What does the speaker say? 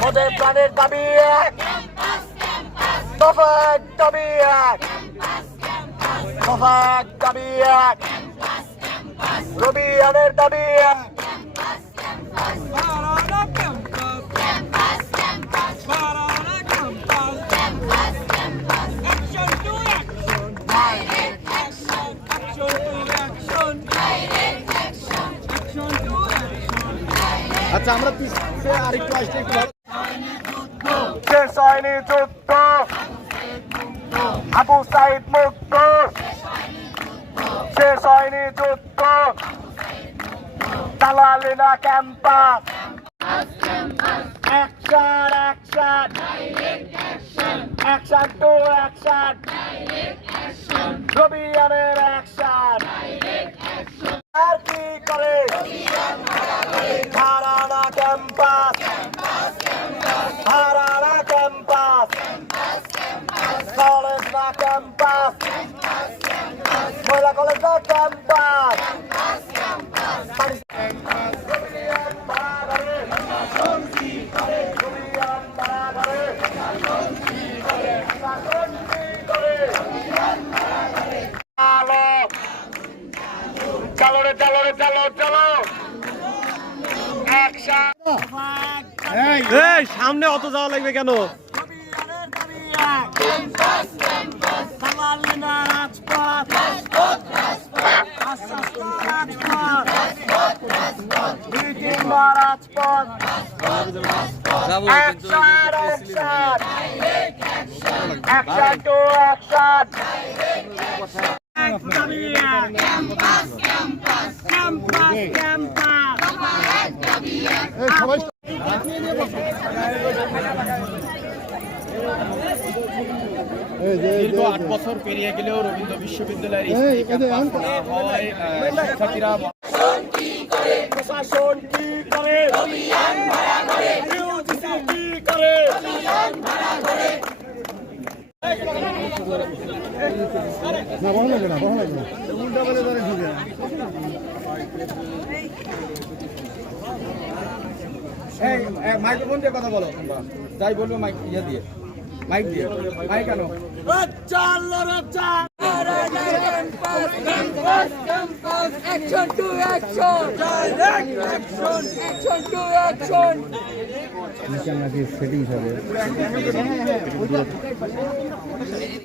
মোদের প্রাণের দাবি এক। দফা এক দাবি এক। দফা এক দাবি এক। রবি আনের দাবি এক ভাড়া না ক্যাম্পাস ভাড়া না campus action to action action to action action to action আচ্ছা আমরা পিছিয়ে আরেকটু আসলে একটু ভালো শেষ হয়নি যুদ্ধ। আবু সাইদ মুক্ত। শেষ হয়নি যুদ্ধ। দালালিনা campus. Action action action to action রবিয়ানের action আর কি করে? ক্যাম্পাস। হারানা ক্যাম্পাস। কলেজ না ক্যাম্পাস। মহিলা কলেজ না ক্যাম্পাস। চলো রে চলো রে, চলো চলো। অ্যাকশন এই সামনে অত যাওয়া লাগবে কেন ক্যাম্পাস ক্যাম্পাস ক্যাম্পাস সবাই দীর্ঘ আট বছর পেরিয়ে গেলেও রবীন্দ্র বিশ্ববিদ্যালয়ের এই, স্থায়ী এই, ক্যাম্পাস আন- না হওয়ায় আহ, শিক্ষার্থীরা প্রশাসন কি করে? কি করে? না ভালো লাগবে না ভালো লাগবে না। উল্টা বলে ধরে ঢুকে মাইক্রোফোন দিয়ে কথা বলো যাই বলব মাইক ইয়ে দিয়ে মাইক দিয়ে মাইক কেন চাল চাল Action to action! Direct action! Action to action! নিচে হবে